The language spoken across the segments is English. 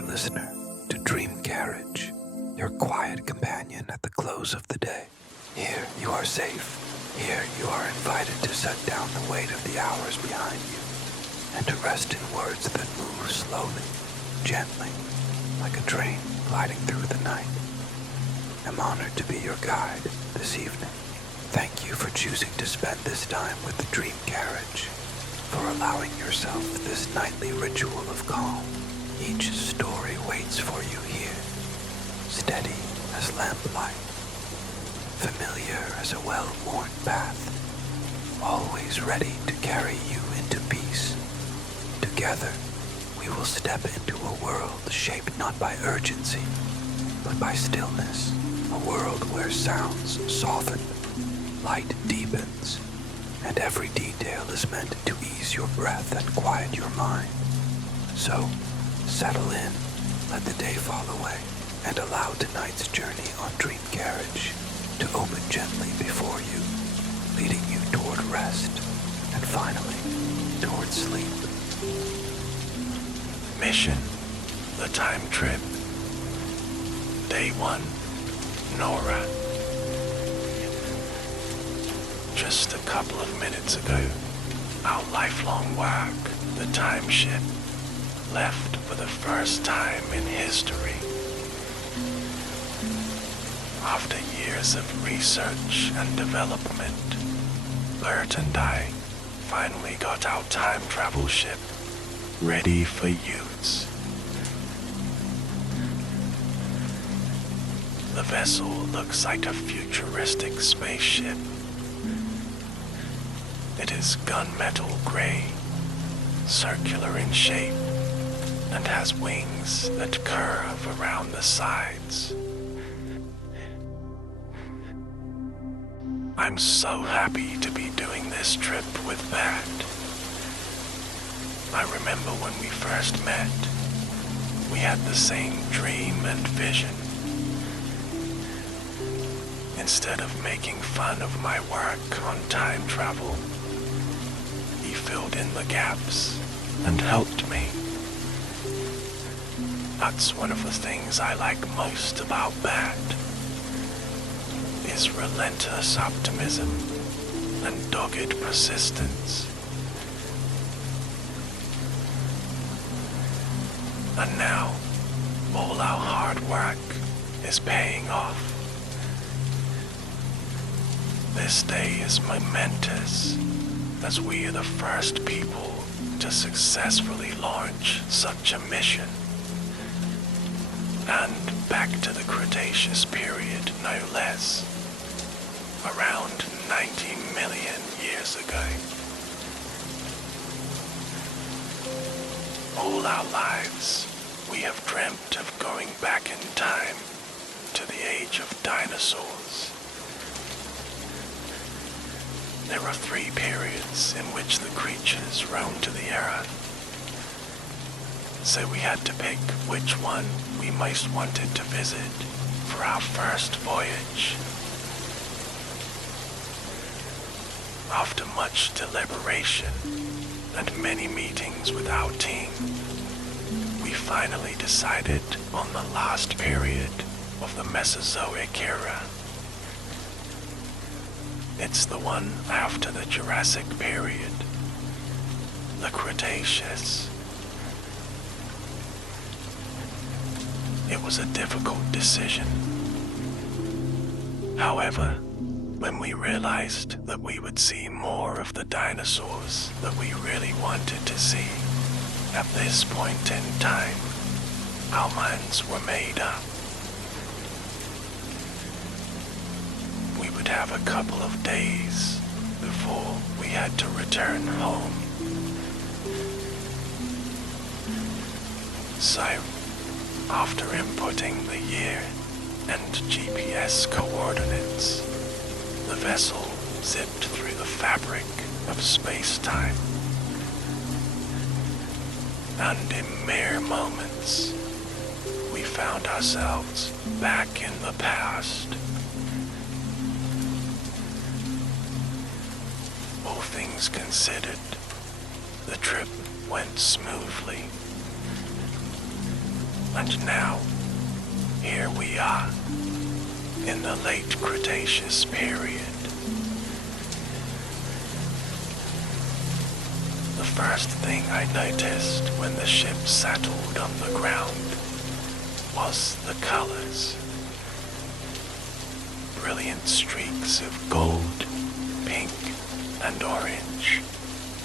dear listener, to Dream Carriage, your quiet companion at the close of the day. Here you are safe. Here you are invited to set down the weight of the hours behind you and to rest in words that move slowly, gently, like a train gliding through the night. I'm honored to be your guide this evening. Thank you for choosing to spend this time with the Dream Carriage, for allowing yourself this nightly ritual of calm. Each story waits for you here, steady as lamplight, familiar as a well-worn path, always ready to carry you into peace. Together, we will step into a world shaped not by urgency, but by stillness, a world where sounds soften, light deepens, and every detail is meant to ease your breath and quiet your mind. So, settle in, let the day fall away, and allow tonight's journey on Dream Carriage to open gently before you, leading you toward rest, and finally, toward sleep. Mission: the time trip. Day 1, Nora. Just a couple of minutes ago, our lifelong work, the time ship, left for the first time in history. After years of research and development, Bert and I finally got our time travel ship ready for use. The vessel looks like a futuristic spaceship. It is gunmetal gray, circular in shape, and has wings that curve around the sides. I'm so happy to be doing this trip with Bert. I remember when we first met, we had the same dream and vision. Instead of making fun of my work on time travel, he filled in the gaps and helped me. That's one of the things I like most about Bert, his relentless optimism and dogged persistence. And now, all our hard work is paying off. This day is momentous, as we are the first people to successfully launch such a mission. And back to the Cretaceous period, no less, around 90 million years ago. All our lives, we have dreamt of going back in time to the age of dinosaurs. There are 3 periods in which the creatures roamed to the earth, so we had to pick which one we most wanted to visit for our first voyage. After much deliberation and many meetings with our team, we finally decided on the last period of the Mesozoic era. It's the one after the Jurassic period, the Cretaceous. It was a difficult decision. However, when we realized that we would see more of the dinosaurs that we really wanted to see, at this point in time, our minds were made up. We would have a couple of days before we had to return home. So, after inputting the year and GPS coordinates, the vessel zipped through the fabric of space-time. And in mere moments, we found ourselves back in the past. All things considered, the trip went smoothly. And now, here we are, in the late Cretaceous period. The first thing I noticed when the ship settled on the ground was the colors. Brilliant streaks of gold, pink, and orange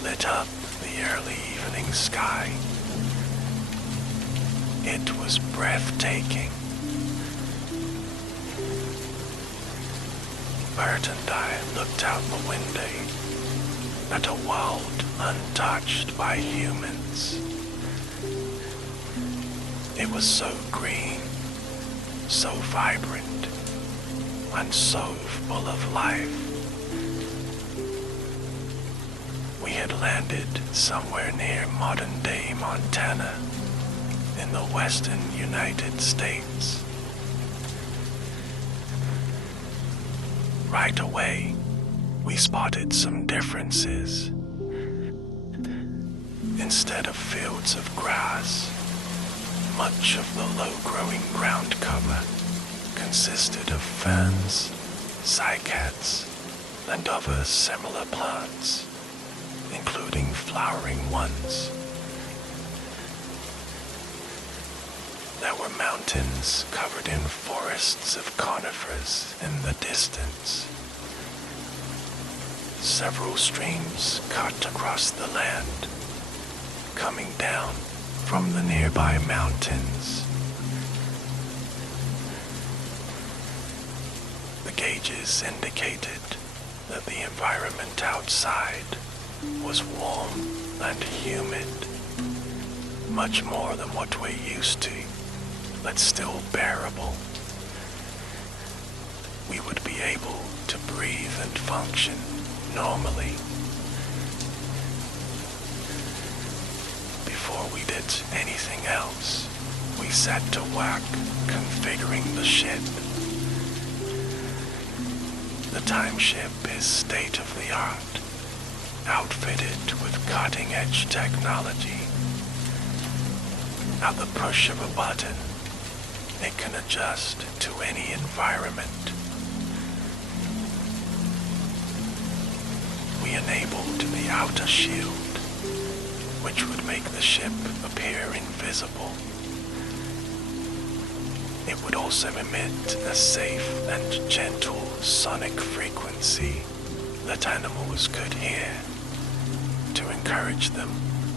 lit up the early evening sky. It was breathtaking. Bert and I looked out the window at a world untouched by humans. It was so green, so vibrant, and so full of life. We had landed somewhere near modern-day Montana in the western United States. Right away, we spotted some differences. Instead of fields of grass, much of the low-growing ground cover consisted of ferns, cycads, and other similar plants, including flowering ones. There were mountains covered in forests of conifers in the distance. Several streams cut across the land, coming down from the nearby mountains. The gauges indicated that the environment outside was warm and humid, much more than what we're used to, but still bearable. We would be able to breathe and function normally. Before we did anything else, we set to work configuring the ship. The time ship is state-of-the-art, outfitted with cutting-edge technology. At the push of a button, it can adjust to any environment. We enabled the outer shield, which would make the ship appear invisible. It would also emit a safe and gentle sonic frequency that animals could hear, to encourage them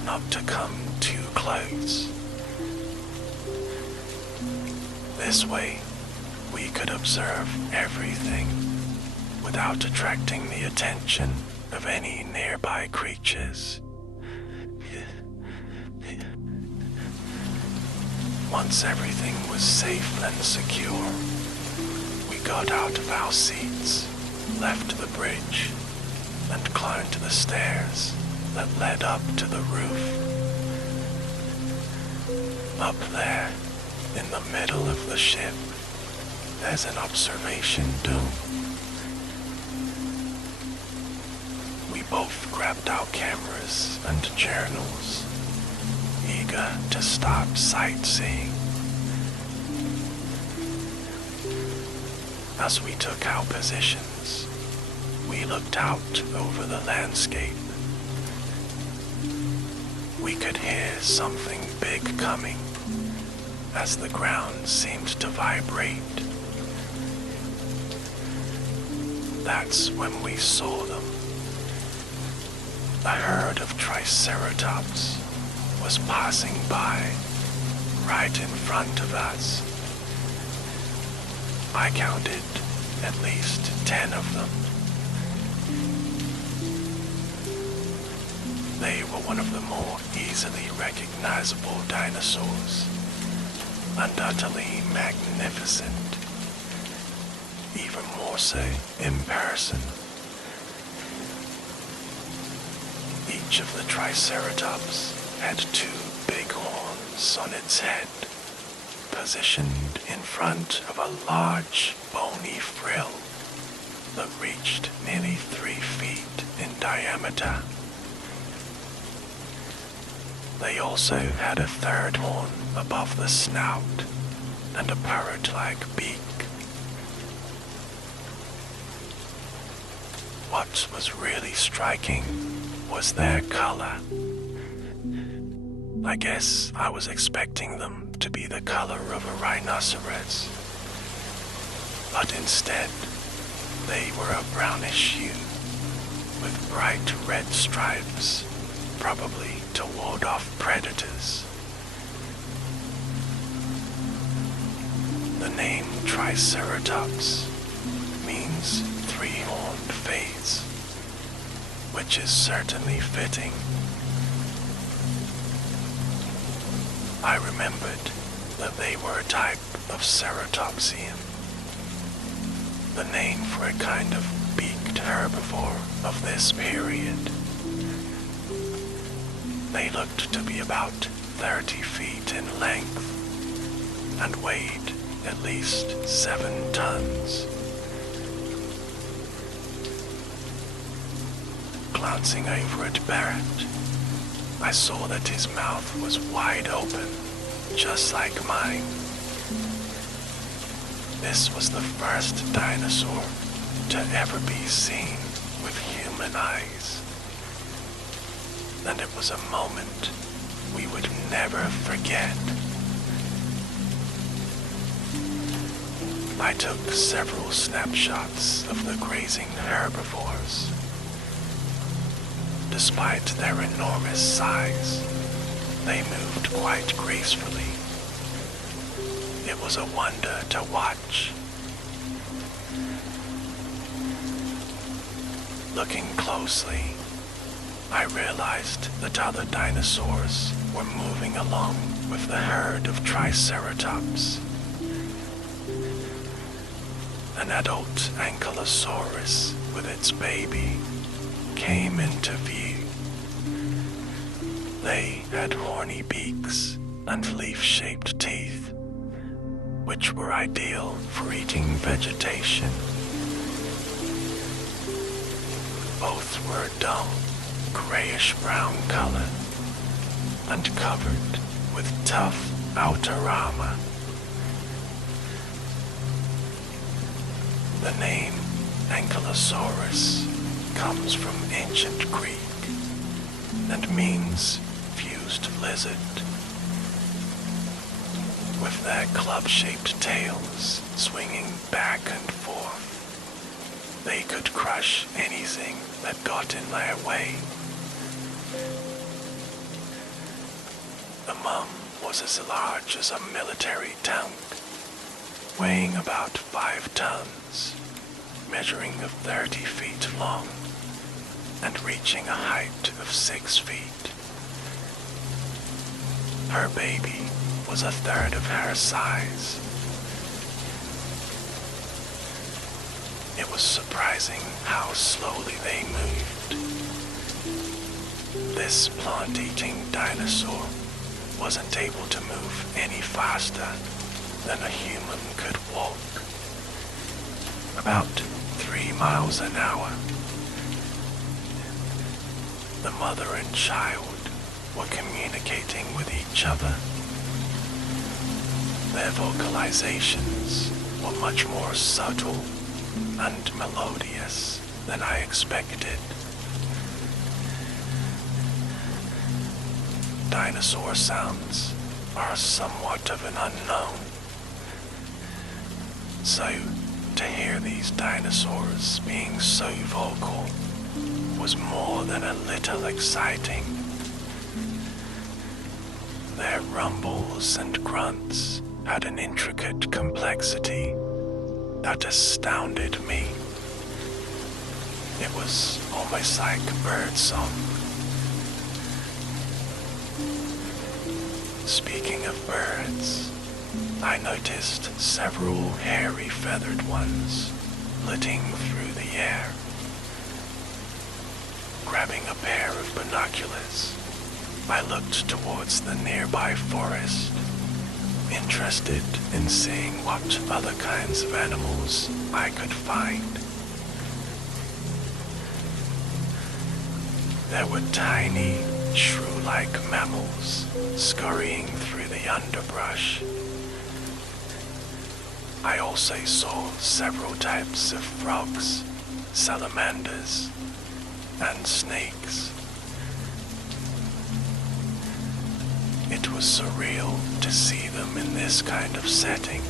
not to come too close. This way, we could observe everything without attracting the attention of any nearby creatures. Once everything was safe and secure, we got out of our seats, left the bridge, and climbed the stairs that led up to the roof. Up there, in the middle of the ship, there's an observation dome. We both grabbed our cameras and journals, eager to start sightseeing. As we took our positions, we looked out over the landscape. We could hear something big coming, as the ground seemed to vibrate. That's when we saw them. A herd of triceratops was passing by, right in front of us. I counted at least 10 of them. They were one of the more easily recognizable dinosaurs, and utterly magnificent, even more so in person. Each of the triceratops had 2 big horns on its head, positioned in front of a large bony frill that reached nearly 3 feet in diameter. They also had a third horn above the snout and a parrot-like beak. What was really striking was their color. I guess I was expecting them to be the color of a rhinoceros, but instead they were a brownish hue with bright red stripes, probably to ward off predators. The name Triceratops means three-horned phase, which is certainly fitting. I remembered that they were a type of ceratopsian, the name for a kind of beaked herbivore of this period. They looked to be about 30 feet in length and weighed at least 7 tons. Glancing over at Barrett, I saw that his mouth was wide open, just like mine. This was the first dinosaur to ever be seen with human eyes, and it was a moment we would never forget. I took several snapshots of the grazing herbivores. Despite their enormous size, they moved quite gracefully. It was a wonder to watch. Looking closely, I realized that other dinosaurs were moving along with the herd of Triceratops. An adult Ankylosaurus with its baby came into view. They had horny beaks and leaf-shaped teeth, which were ideal for eating vegetation. Both were a dull, grayish-brown color and covered with tough outer armor. The name Ankylosaurus comes from ancient Greek and means fused lizard. With their club-shaped tails swinging back and forth, they could crush anything that got in their way. The mum was as large as a military tank, weighing about 5 tons, measuring 30 feet long, and reaching a height of 6 feet. Her baby was a third of her size. It was surprising how slowly they moved. This plant-eating dinosaur wasn't able to move any faster than a human could walk. About 3 miles an hour. The mother and child were communicating with each other. Their vocalizations were much more subtle and melodious than I expected. Dinosaur sounds are somewhat of an unknown. So, to hear these dinosaurs being so vocal was more than a little exciting. Their rumbles and grunts had an intricate complexity that astounded me. It was almost like birdsong. Speaking of birds, I noticed several hairy feathered ones flitting through the air. Grabbing a pair of binoculars, I looked towards the nearby forest, interested in seeing what other kinds of animals I could find. There were tiny, shrew-like mammals scurrying through the underbrush. I also saw several types of frogs, salamanders, and snakes. It was surreal to see them in this kind of setting.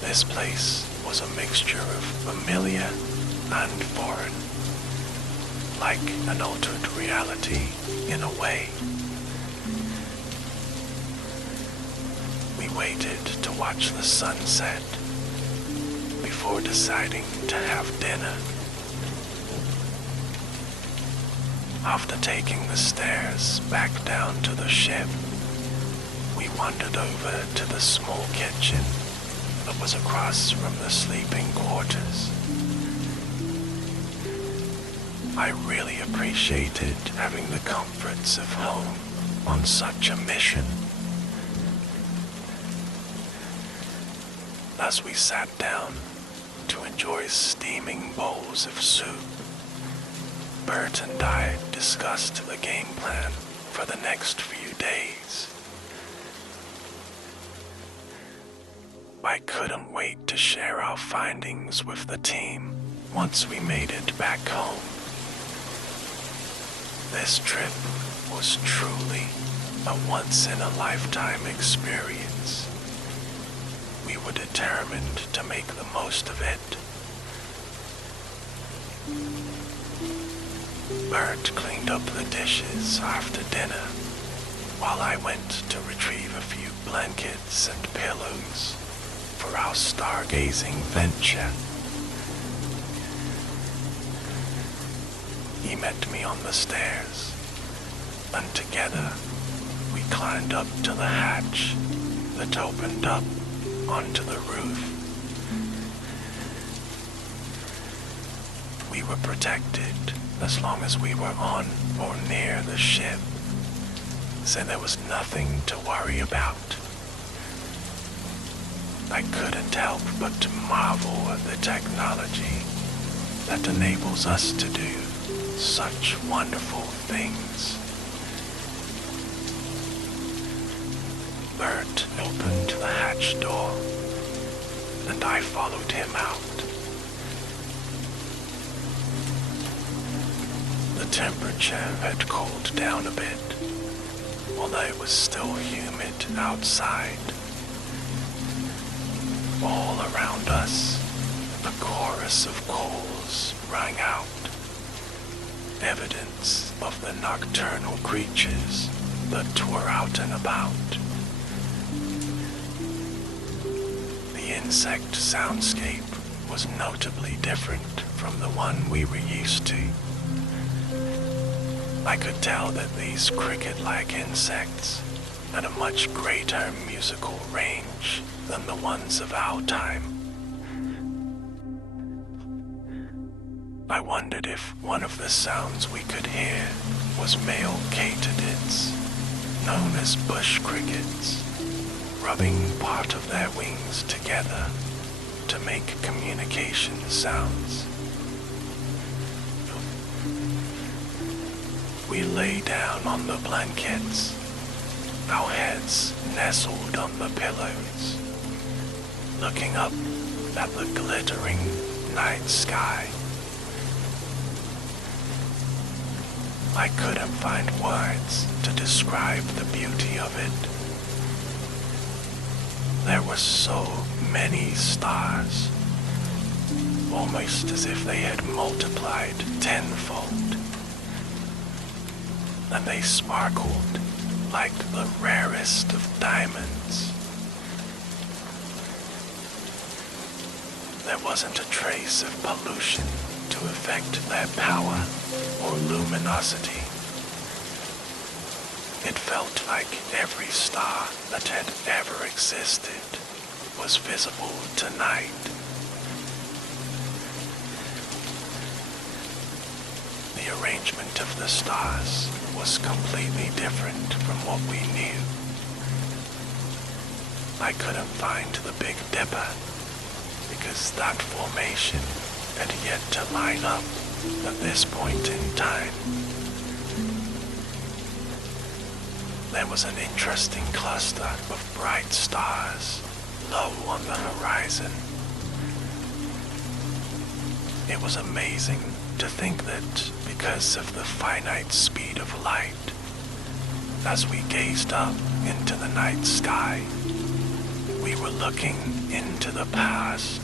This place was a mixture of familiar and foreign, like an altered reality in a way. We waited to watch the sunset before deciding to have dinner. After taking the stairs back down to the ship, we wandered over to the small kitchen that was across from the sleeping quarters. I really appreciated having the comforts of home on such a mission. As we sat down to enjoy steaming bowls of soup, Bert and I discussed the game plan for the next few days. I couldn't wait to share our findings with the team once we made it back home. This trip was truly a once-in-a-lifetime experience. We were determined to make the most of it. Bert cleaned up the dishes after dinner, while I went to retrieve a few blankets and pillows for our stargazing venture. He met me on the stairs, and together we climbed up to the hatch that opened up onto the roof. We were protected as long as we were on or near the ship, so there was nothing to worry about. I couldn't help but to marvel at the technology that enables us to do such wonderful things. Bert opened the hatch door, and I followed him out. The temperature had cooled down a bit, although it was still humid outside. All around us, a chorus of calls rang out, evidence of the nocturnal creatures that were out and about. The insect soundscape was notably different from the one we were used to. I could tell that these cricket-like insects had a much greater musical range than the ones of our time. I wondered if one of the sounds we could hear was male katydids, known as bush crickets, rubbing part of their wings together to make communication sounds. We lay down on the blankets, our heads nestled on the pillows, looking up at the glittering night sky. I couldn't find words to describe the beauty of it. There were so many stars, almost as if they had multiplied tenfold, and they sparkled like the rarest of diamonds. There wasn't a trace of pollution to affect their power or luminosity. It felt like every star that had ever existed was visible tonight. The arrangement of the stars was completely different from what we knew. I couldn't find the Big Dipper because that formation had yet to line up at this point in time. there was an interesting cluster of bright stars low on the horizon. It was amazing to think that because of the finite speed of light, as we gazed up into the night sky, we were looking into the past,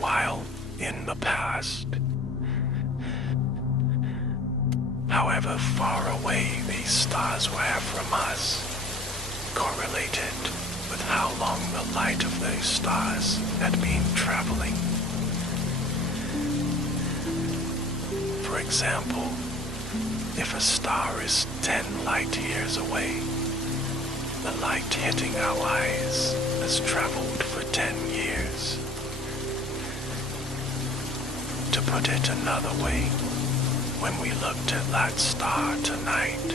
while in the past. However far away these stars were from us correlated with how long the light of those stars had been traveling. For example, if a star is 10 light years away, the light hitting our eyes has traveled for 10 years. To put it another way, when we looked at that star tonight,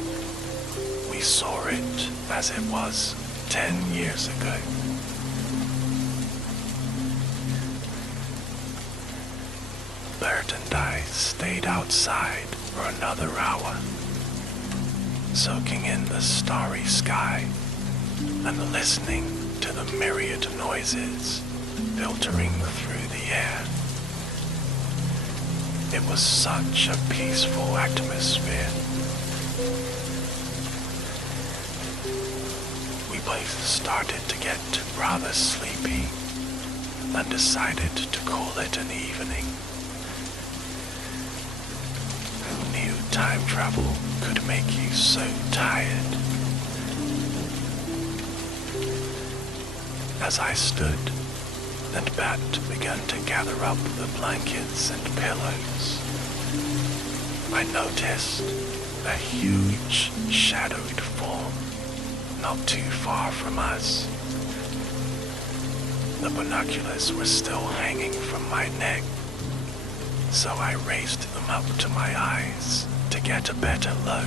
we saw it as it was 10 years ago. Bert and I stayed outside for another hour, soaking in the starry sky and listening to the myriad noises filtering through the air. It was such a peaceful atmosphere. We both started to get rather sleepy and decided to call it an evening. Who knew time travel could make you so tired? As I stood and Bat began to gather up the blankets and pillows, I noticed a huge shadowed form not too far from us. The binoculars were still hanging from my neck, so I raised them up to my eyes to get a better look.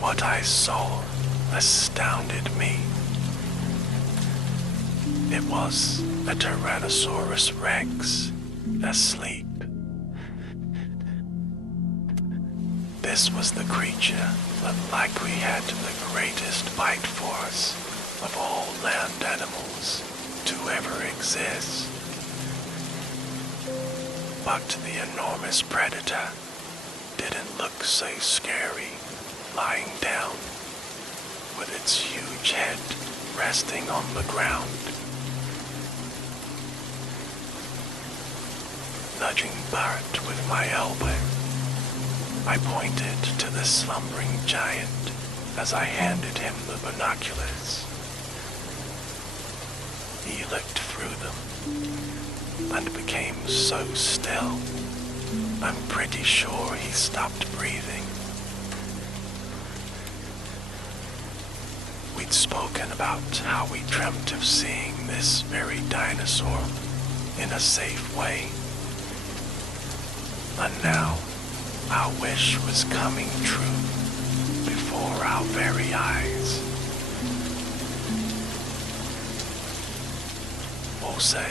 What I saw astounded me. It was a Tyrannosaurus Rex asleep. This was the creature that likely had the greatest bite force of all land animals to ever exist. But the enormous predator didn't look so scary lying down, with its huge head resting on the ground. Nudging Bart with my elbow, I pointed to the slumbering giant as I handed him the binoculars. He looked through them and became so still, I'm pretty sure he stopped breathing. We'd spoken about how we dreamt of seeing this very dinosaur in a safe way. And now, our wish was coming true before our very eyes. Also,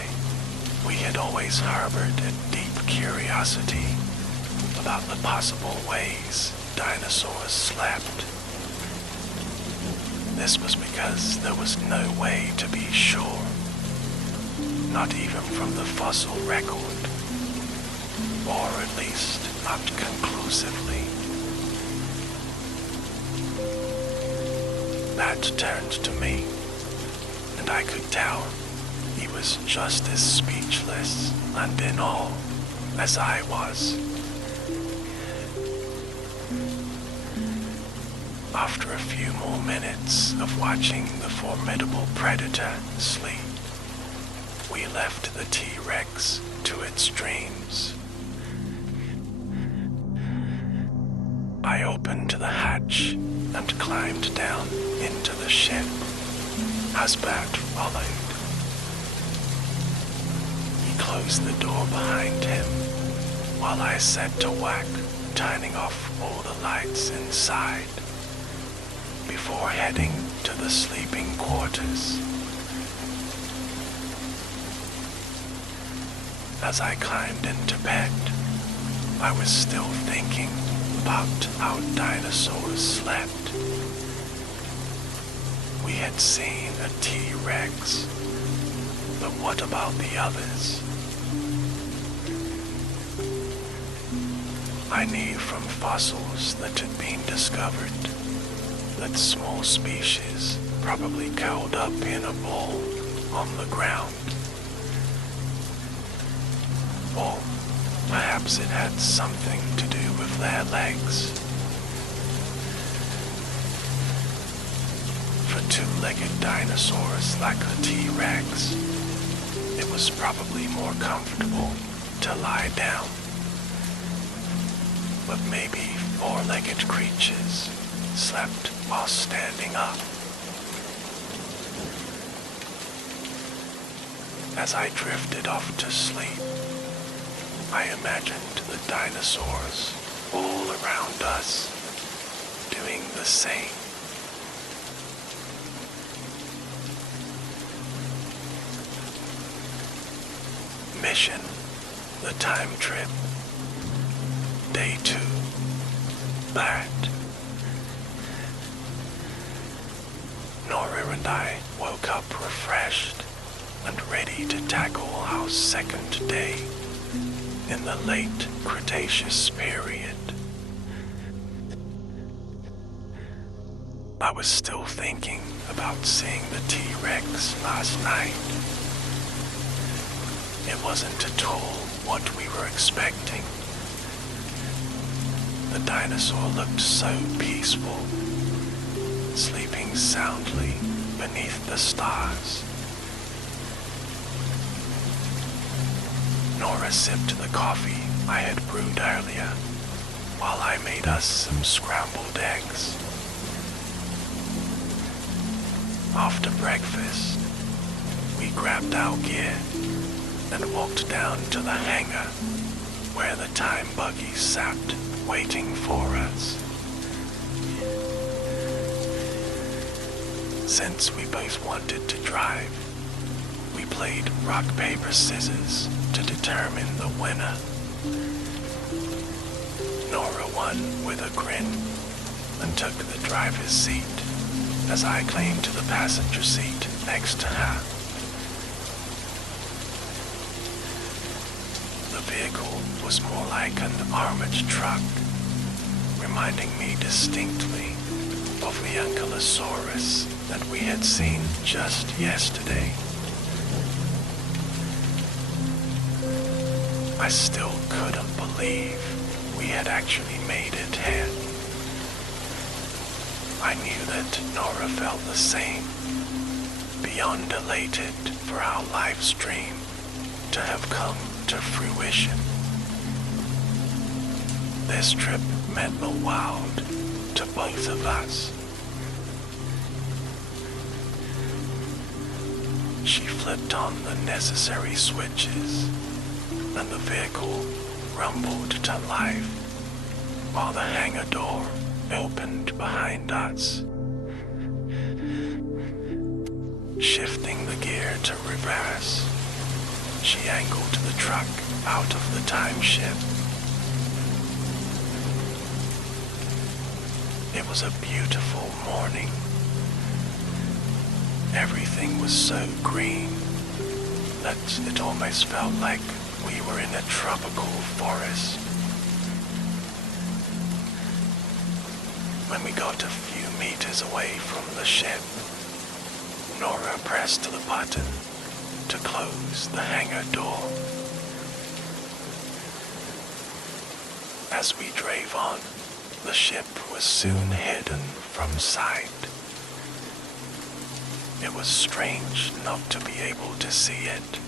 we had always harbored a deep curiosity about the possible ways dinosaurs slept. This was because there was no way to be sure, not even from the fossil record, or at least not conclusively. Matt turned to me, and I could tell he was just as speechless and in awe as I was. After a few more minutes of watching the formidable predator sleep, we left the T-Rex to its dreams. I opened the hatch and climbed down into the ship as Bert followed. He closed the door behind him while I set to work turning off all the lights inside before heading to the sleeping quarters. As I climbed into bed, I was still thinking about how dinosaurs slept. We had seen a T-Rex, but what about the others? I knew from fossils that had been discovered that small species probably curled up in a ball on the ground. Or perhaps it had something to do with their legs. For two-legged dinosaurs like the T-Rex, it was probably more comfortable to lie down. But maybe four-legged creatures slept while standing up. As I drifted off to sleep, I imagined the dinosaurs all around us doing the same. Mission, the time trip. Day 2. Bad. Nora and I woke up refreshed and ready to tackle our second day in the late Cretaceous period. I was still thinking about seeing the T-Rex last night. It wasn't at all what we were expecting. The dinosaur looked so peaceful, sleeping soundly beneath the stars. Nora sipped the coffee I had brewed earlier, while I made us some scrambled eggs. After breakfast, we grabbed our gear and walked down to the hangar where the time buggy sat waiting for us. Since we both wanted to drive, we played rock, paper, scissors to determine the winner. Nora won with a grin and took the driver's seat as I claimed the passenger seat next to her. The vehicle was more like an armored truck, reminding me distinctly of the Ankylosaurus that we had seen just yesterday. I still couldn't believe we had actually made it here. I knew that Nora felt the same, beyond elated for our live stream to have come to fruition. This trip meant the world to both of us. She flipped on the necessary switches, and the vehicle rumbled to life while the hangar door opened behind us. Shifting the gear to reverse, she angled the truck out of the time ship. It was a beautiful morning. Everything was so green that it almost felt like we were in a tropical forest. When we got a few meters away from the ship, Nora pressed the button to close the hangar door. As we drove on, the ship was soon hidden from sight. It was strange not to be able to see it.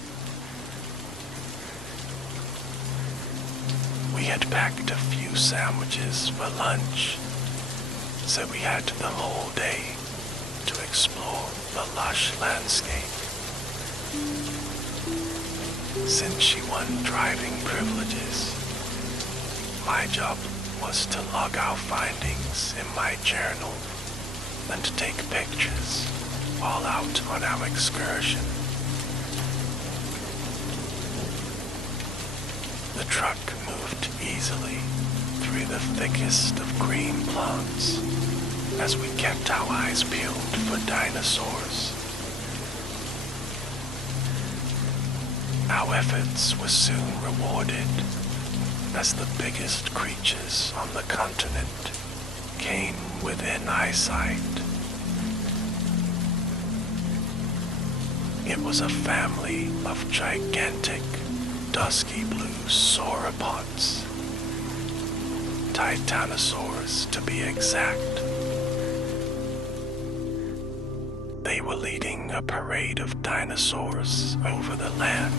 We had packed a few sandwiches for lunch, so we had the whole day to explore the lush landscape. Since she won driving privileges, my job was to log our findings in my journal and to take pictures while out on our excursion. The truck moved easily through through the thickest of green plants as we kept our eyes peeled for dinosaurs. Our efforts were soon rewarded as the biggest creatures on the continent came within eyesight. It was a family of gigantic, dusky blue sauropods, Dinosaurs to be exact. They were leading a parade of dinosaurs over the land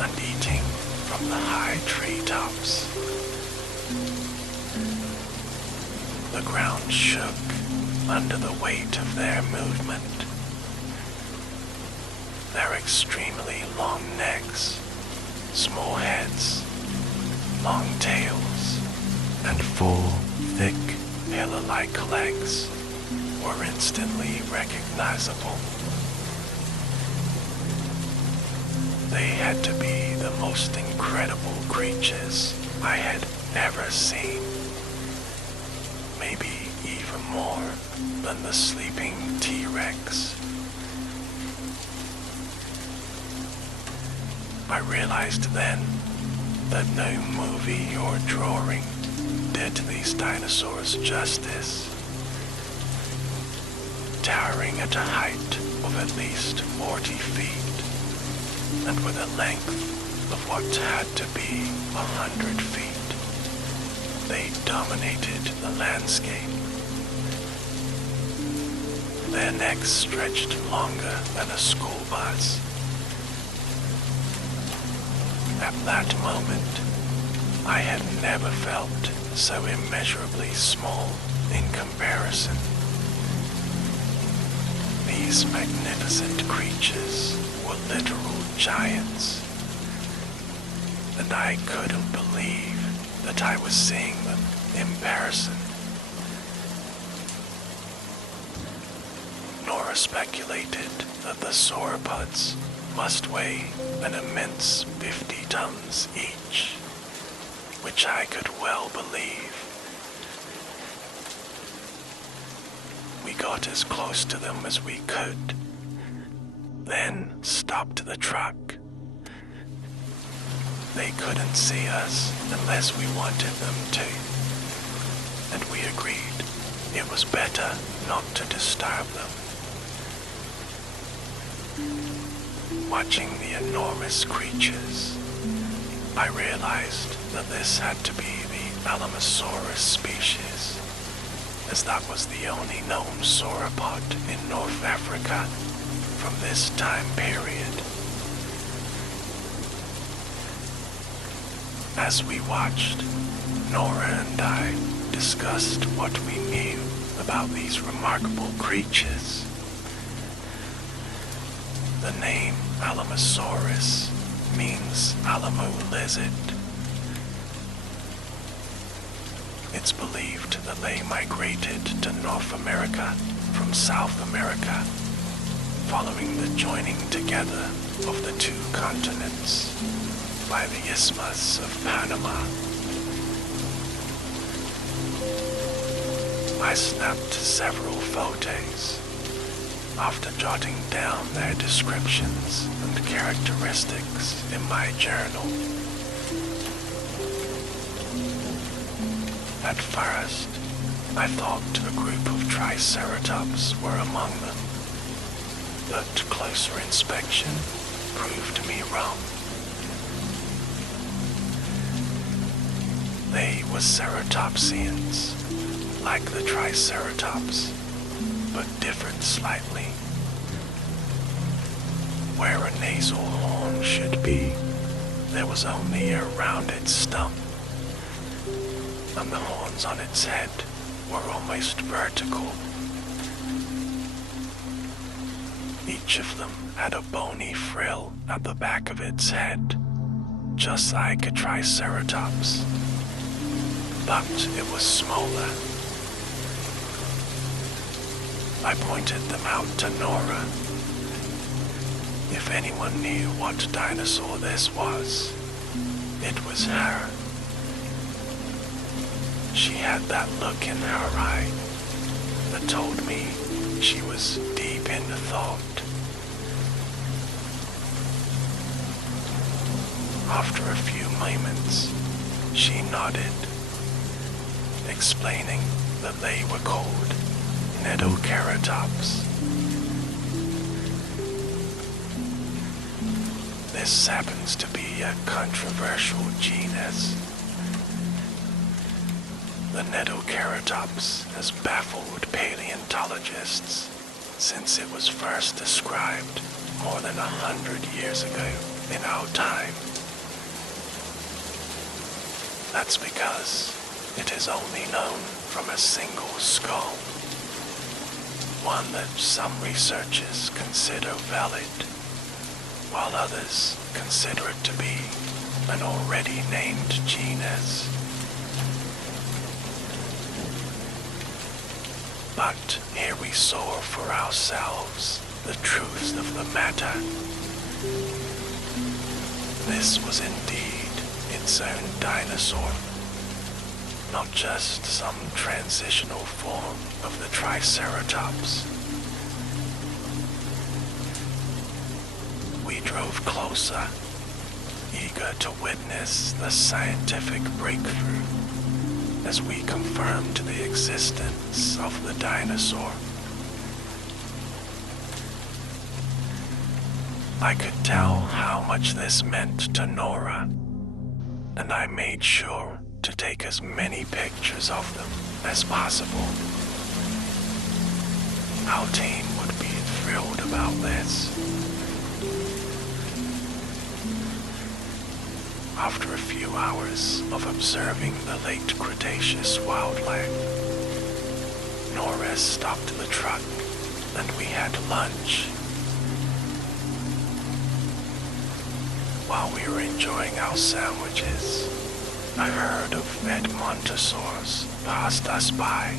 and eating from the high treetops. The ground shook under the weight of their movement. Their extremely long necks, small heads, long tails, and full, thick, pillar-like legs were instantly recognizable. They had to be the most incredible creatures I had ever seen. Maybe even more than the sleeping T-Rex. I realized then that no movie or drawing did these dinosaurs justice. Towering at a height of at least 40 feet, and with a length of what had to be 100 feet, they dominated the landscape. Their necks stretched longer than a school bus. At that moment, I had never felt so immeasurably small in comparison. These magnificent creatures were literal giants, and I couldn't believe that I was seeing them in person. Nora speculated that the sauropods must weigh an immense 50 tons each, which I could well believe. We got as close to them as we could, then stopped the truck. They couldn't see us unless we wanted them to, and we agreed it was better not to disturb them. Watching the enormous creatures, I realized that this had to be the Alamosaurus species, as that was the only known sauropod in North Africa from this time period. As we watched, Nora and I discussed what we knew about these remarkable creatures. The name Alamosaurus means Alamo lizard. It's believed that they migrated to North America from South America, following the joining together of the two continents by the Isthmus of Panama. I snapped several photos after jotting down their descriptions and characteristics in my journal. At first, I thought a group of Triceratops were among them, but closer inspection proved me wrong. They were ceratopsians, like the Triceratops, but differed slightly. Where a nasal horn should be, there was only a rounded stump, and the horns on its head were almost vertical. Each of them had a bony frill at the back of its head, just like a Triceratops, but it was smaller. I pointed them out to Nora. If anyone knew what dinosaur this was, it was her. She had that look in her eye that told me she was deep in thought. After a few moments, she nodded, explaining that they were called Nedoceratops. This happens to be a controversial genus. The Nedoceratops has baffled paleontologists since it was first described more than 100 years ago in our time. That's because it is only known from a single skull, one that some researchers consider valid, while others consider it to be an already named genus. But here we saw for ourselves the truth of the matter. This was indeed its own dinosaur, not just some transitional form of the Triceratops. We drove closer, eager to witness the scientific breakthrough as we confirmed the existence of the dinosaur. I could tell how much this meant to Nora, and I made sure to take as many pictures of them as possible. Our team would be thrilled about this. After a few hours of observing the late Cretaceous wildlife, Nora stopped the truck and we had lunch. While we were enjoying our sandwiches, a herd of Edmontosaurs passed us by.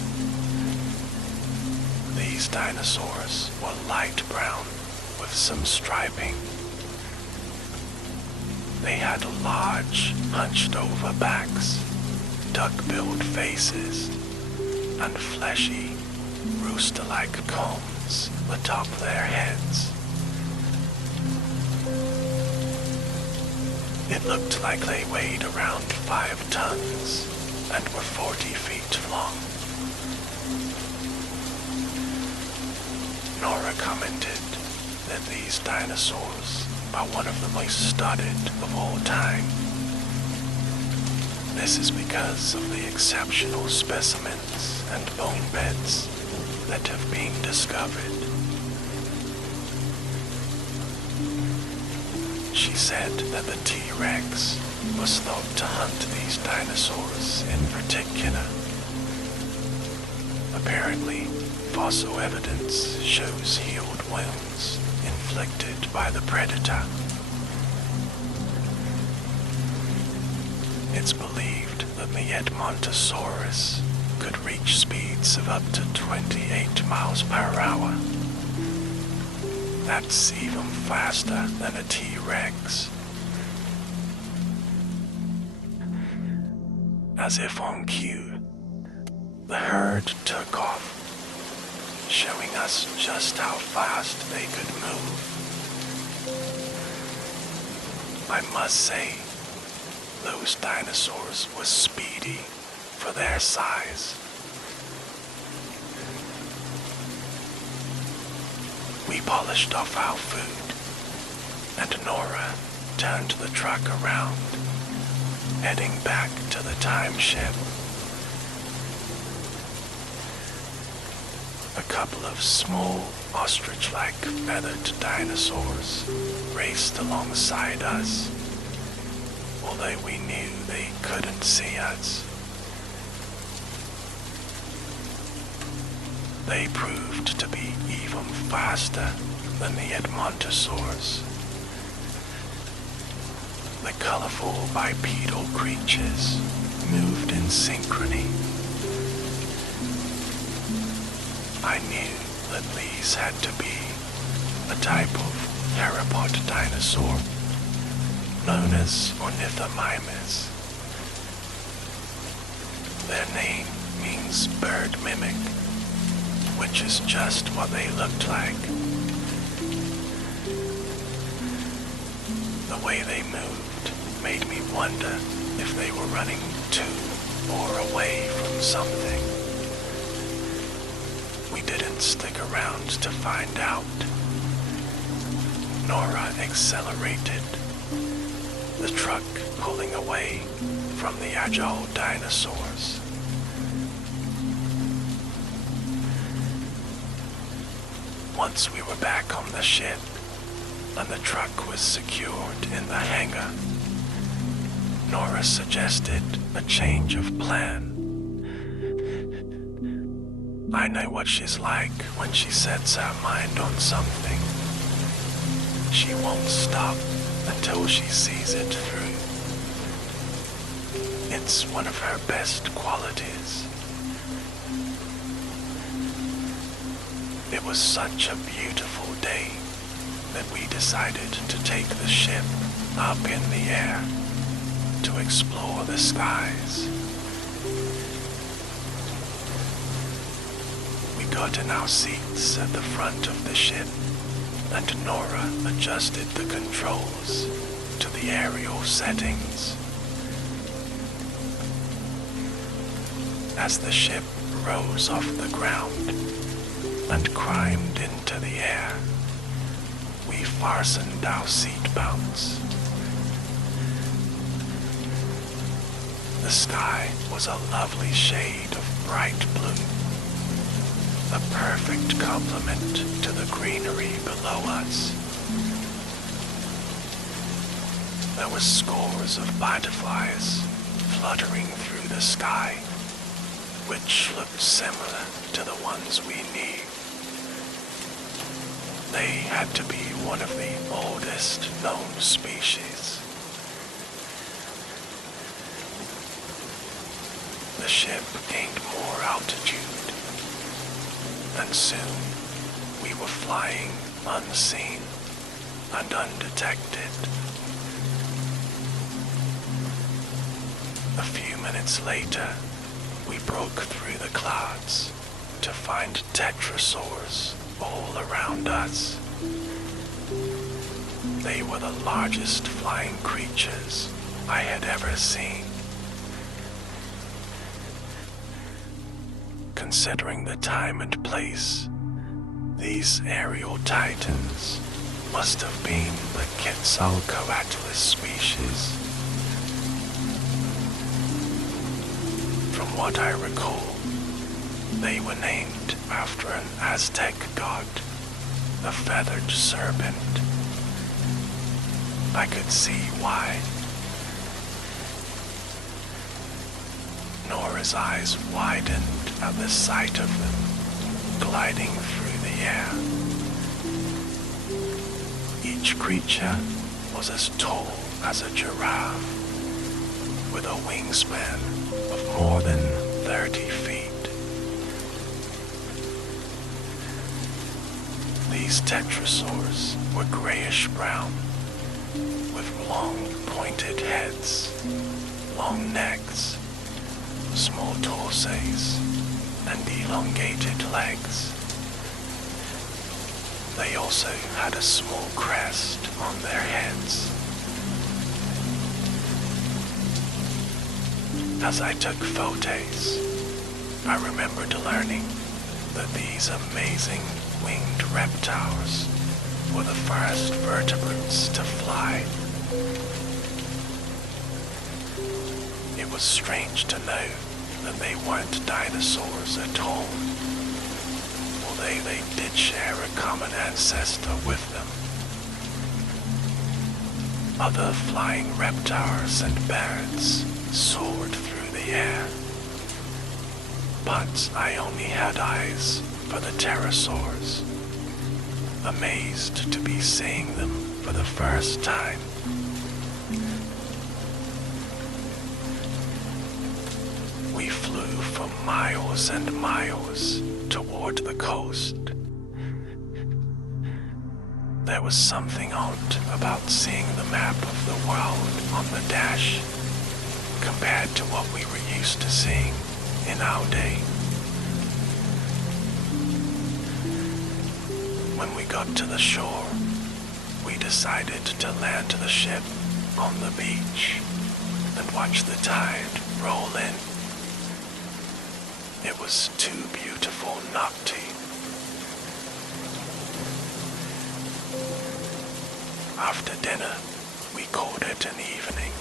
These dinosaurs were light brown with some striping. They had large, hunched-over backs, duck-billed faces, and fleshy, rooster-like combs atop their heads. It looked like they weighed around 5 tons and were 40 feet long. Nora commented that these dinosaurs are one of the most studied of all time. This is because of the exceptional specimens and bone beds that have been discovered. She said that the T-Rex was thought to hunt these dinosaurs in particular. Apparently, fossil evidence shows healed wounds inflicted by the predator. It's believed that the Edmontosaurus could reach speeds of up to 28 miles per hour. That's even faster than a T-Rex. As if on cue, the herd took off, showing us just how fast they could move. I must say, those dinosaurs were speedy for their size. We polished off our food, and Nora turned the truck around, heading back to the time ship. A couple of small, ostrich-like feathered dinosaurs raced alongside us, although we knew they couldn't see us. They proved to be even faster than the Edmontosaurs. The colorful bipedal creatures moved in synchrony. I knew that these had to be a type of theropod dinosaur known as Ornithomimus. Their name means bird mimic, which is just what they looked like. The way they moved made me wonder if they were running to or away from something. We didn't stick around to find out. Nora accelerated, the truck pulling away from the agile dinosaurs. Once we were back on the ship, and the truck was secured in the hangar, Nora suggested a change of plan. I know what she's like when she sets her mind on something. She won't stop until she sees it through. It's one of her best qualities. It was such a beautiful day that we decided to take the ship up in the air to explore the skies. We got in our seats at the front of the ship, and Nora adjusted the controls to the aerial settings. As the ship rose off the ground and climbed into the air, we fastened our seatbelts. The sky was a lovely shade of bright blue, a perfect complement to the greenery below us. There were scores of butterflies fluttering through the sky, which looked similar to the ones we knew. They had to be one of the oldest known species. The ship gained more altitude, and soon we were flying unseen and undetected. A few minutes later, we broke through the clouds to find Tetrasaurs all around us. They were the largest flying creatures I had ever seen. Considering the time and place, these aerial titans must have been the Quetzalcoatlus species. From what I recall, they were named after an Aztec god, a feathered serpent. I could see why. Nora's eyes widened at the sight of them gliding through the air. Each creature was as tall as a giraffe, with a wingspan of more than 30 feet. These tetrasaurs were grayish-brown, with long pointed heads, long necks, small torsos, and elongated legs. They also had a small crest on their heads. As I took photos, I remembered learning that these amazing winged reptiles were the first vertebrates to fly. It was strange to know that they weren't dinosaurs at all, although they did share a common ancestor with them. Other flying reptiles and birds soared through the air, but I only had eyes for the pterosaurs, amazed to be seeing them for the first time. We flew for miles and miles toward the coast. There was something odd about seeing the map of the world on the dash compared to what we were used to seeing in our day. When we got to the shore, we decided to land the ship on the beach and watch the tide roll in. It was too beautiful not to. After dinner, we called it an evening.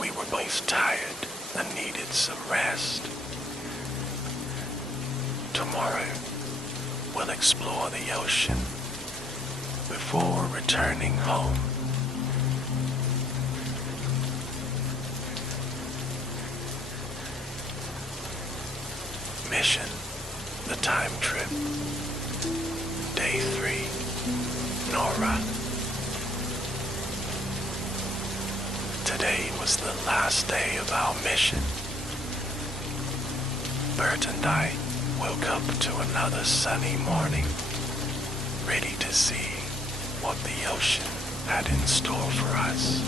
We were both tired and needed some rest. Tomorrow, we'll explore the ocean before returning home. Mission, the time trip. Day 3, Nora. Today was the last day of our mission. Bert and I woke up to another sunny morning, ready to see what the ocean had in store for us.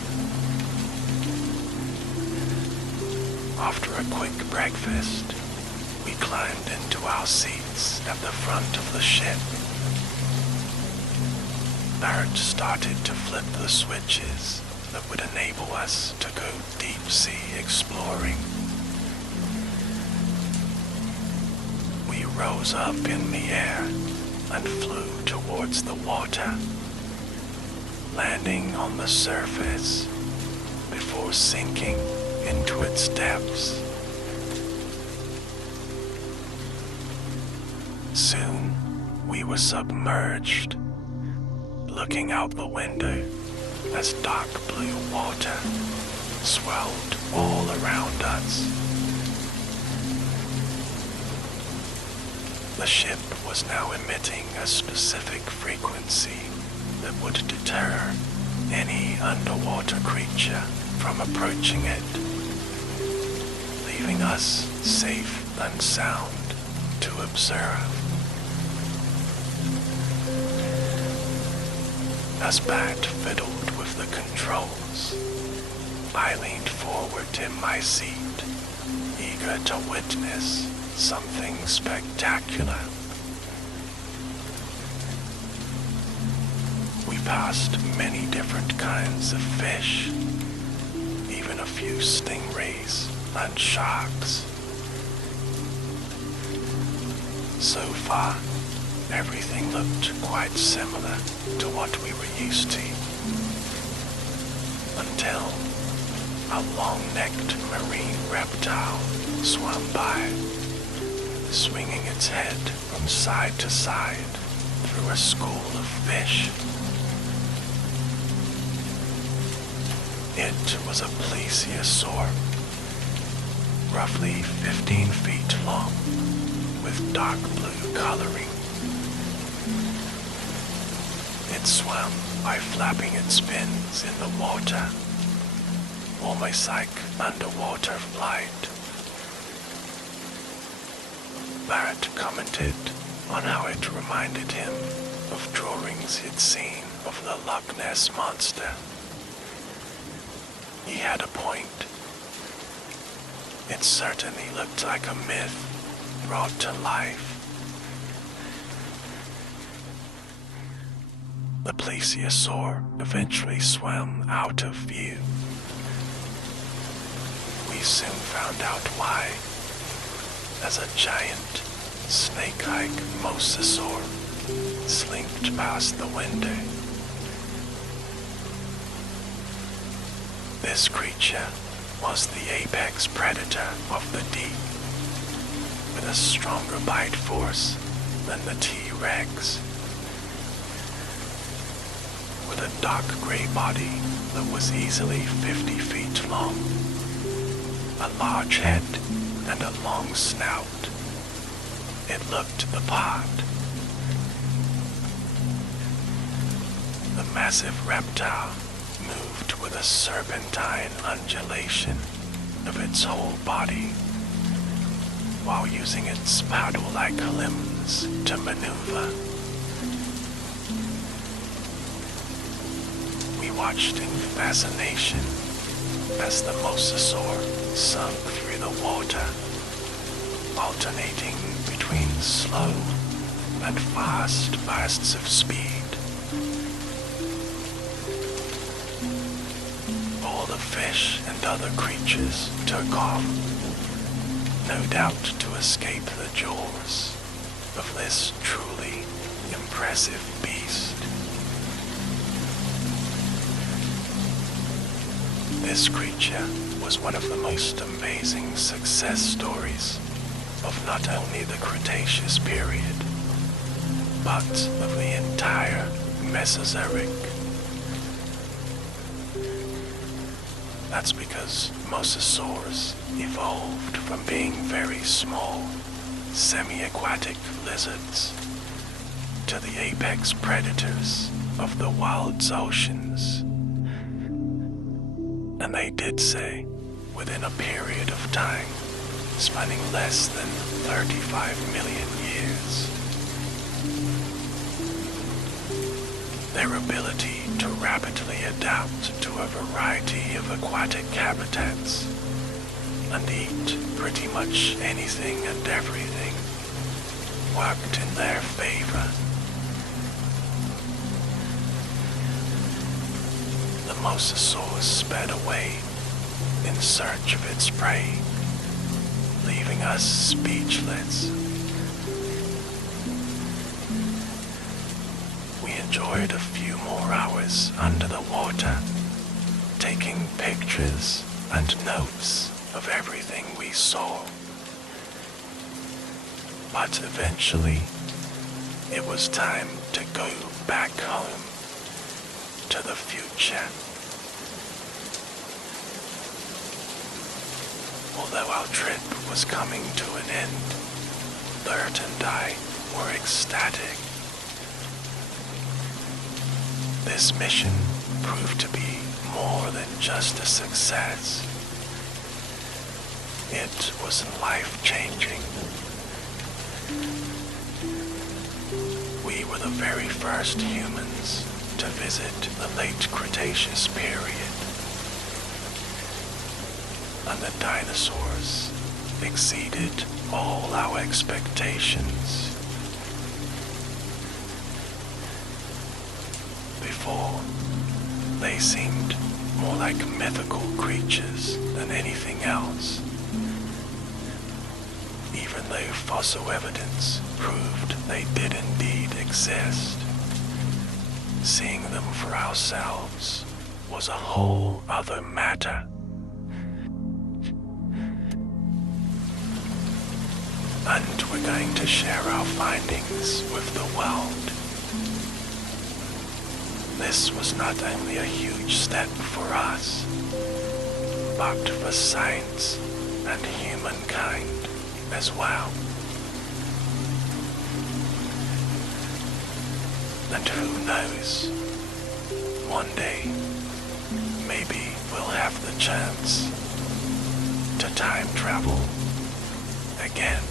After a quick breakfast, we climbed into our seats at the front of the ship. Bert started to flip the switches that would enable us to go deep-sea exploring. We rose up in the air and flew towards the water, landing on the surface before sinking into its depths. Soon, we were submerged, looking out the window as dark blue water swelled all around us. The ship was now emitting a specific frequency that would deter any underwater creature from approaching it, leaving us safe and sound to observe. As Bat fiddled with the controls, I leaned forward in my seat, eager to witness something spectacular. We passed many different kinds of fish, even a few stingrays and sharks. So far, everything looked quite similar to what we were used to, until a long-necked marine reptile swam by, swinging its head from side to side through a school of fish. It was a plesiosaur, roughly 15 feet long, with dark blue coloring. It swam by flapping its fins in the water, almost like underwater flight. Barrett commented on how it reminded him of drawings he'd seen of the Loch Ness Monster. He had a point. It certainly looked like a myth brought to life. The plesiosaur eventually swam out of view. We soon found out why, as a giant, snake-like mosasaur slinked past the window. This creature was the apex predator of the deep, with a stronger bite force than the T-Rex. With a dark gray body that was easily 50 feet long, a large head and a long snout, it looked the part. The massive reptile moved with a serpentine undulation of its whole body, while using its paddle-like limbs to maneuver. We watched in fascination as the mosasaur sunk through enjoy the water, alternating between slow and fast bursts of speed. All the fish and other creatures took off, no doubt to escape the jaws of this truly impressive beast. This creature was one of the most amazing success stories of not only the Cretaceous period, but of the entire Mesozoic. That's because mosasaurs evolved from being very small, semi-aquatic lizards to the apex predators of the world's oceans. And they did say, within a period of time spanning less than 35 million years. Their ability to rapidly adapt to a variety of aquatic habitats and eat pretty much anything and everything worked in their favor. The mosasaur sped away in search of its prey, leaving us speechless. We enjoyed a few more hours under the water, taking pictures and notes of everything we saw. But eventually, it was time to go back home to the future. Although our trip was coming to an end, Bert and I were ecstatic. This mission proved to be more than just a success. It was life-changing. We were the very first humans to visit the late Cretaceous period, and the dinosaurs exceeded all our expectations. Before, they seemed more like mythical creatures than anything else, even though fossil evidence proved they did indeed exist. Seeing them for ourselves was a whole other matter. And we're going to share our findings with the world. This was not only a huge step for us, but for science and humankind as well. And who knows, one day, maybe we'll have the chance to time travel again.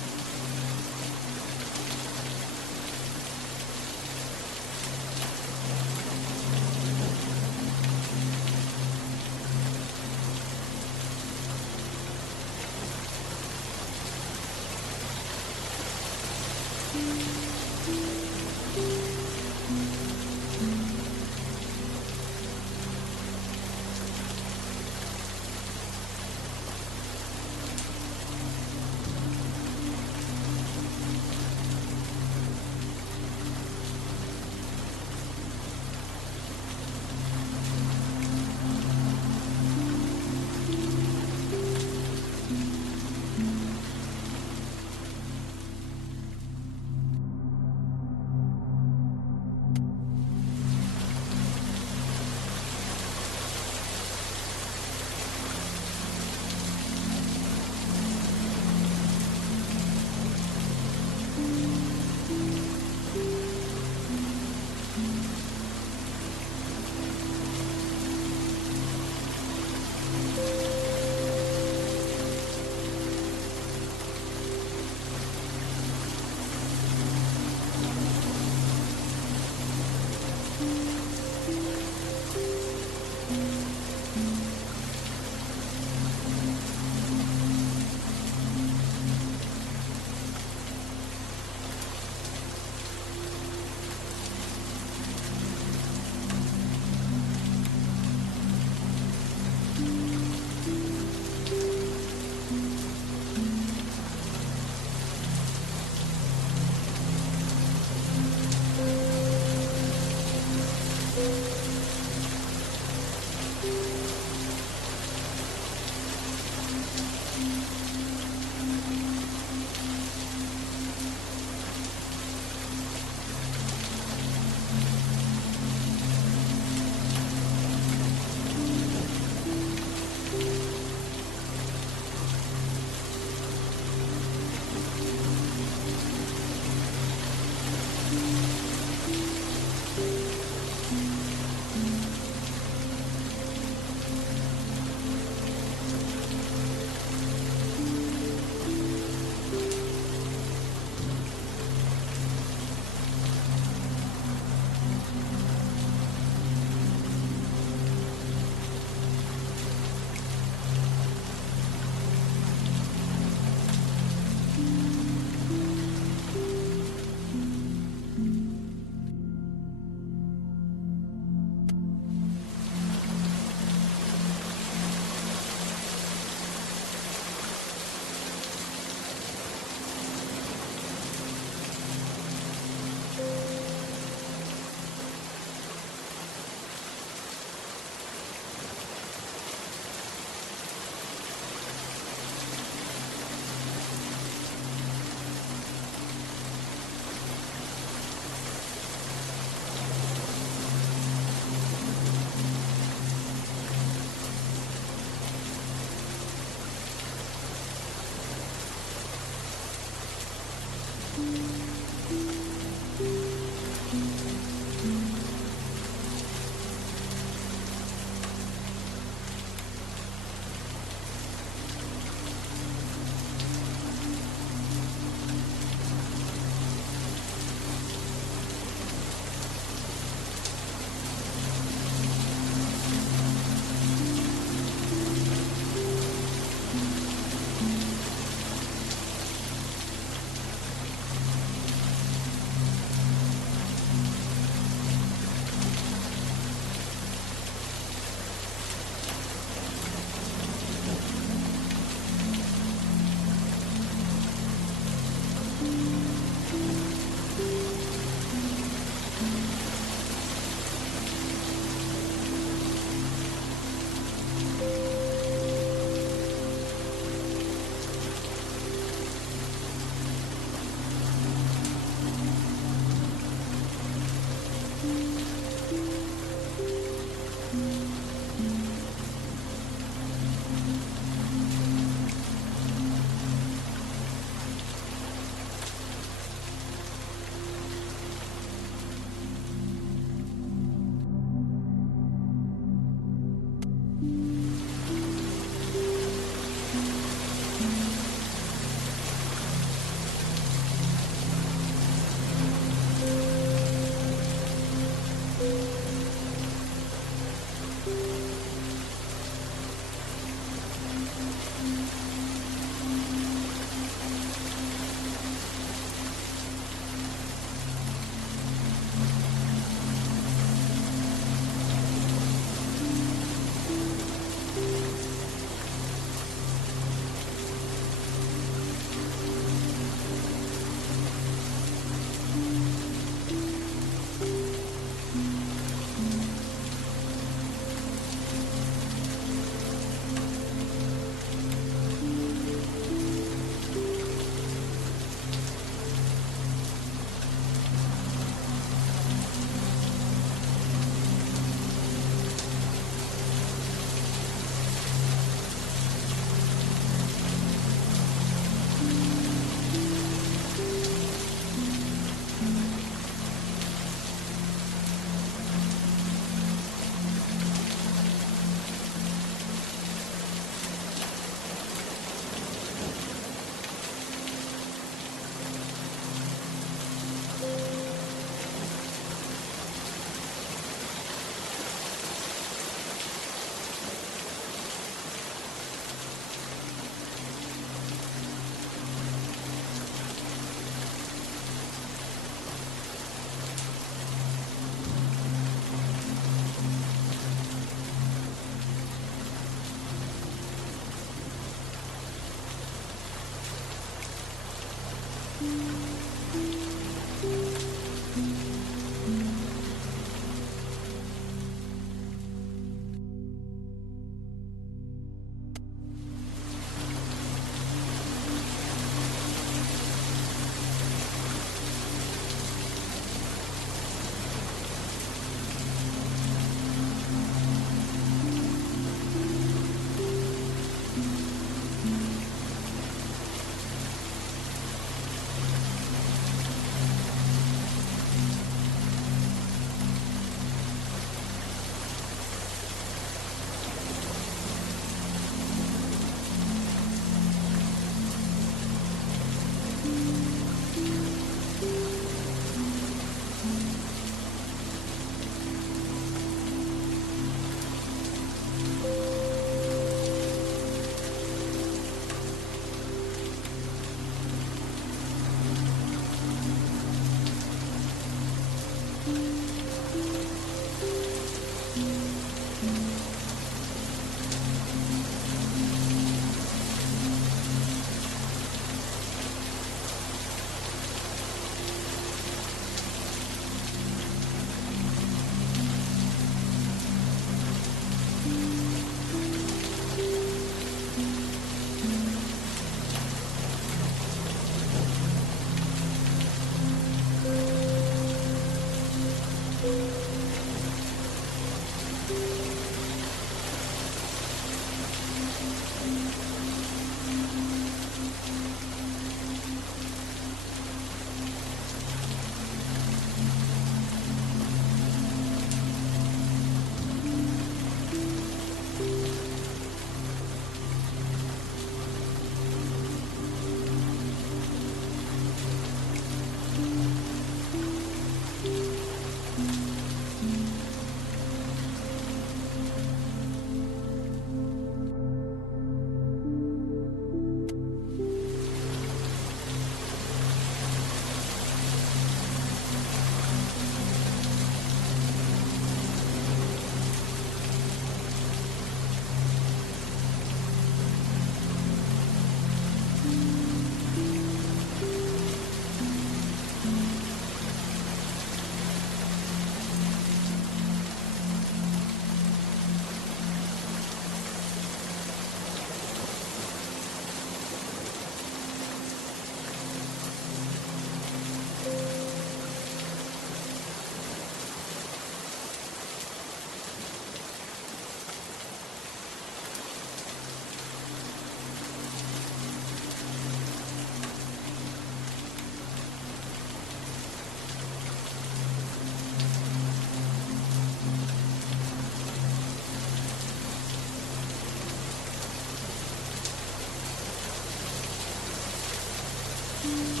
you.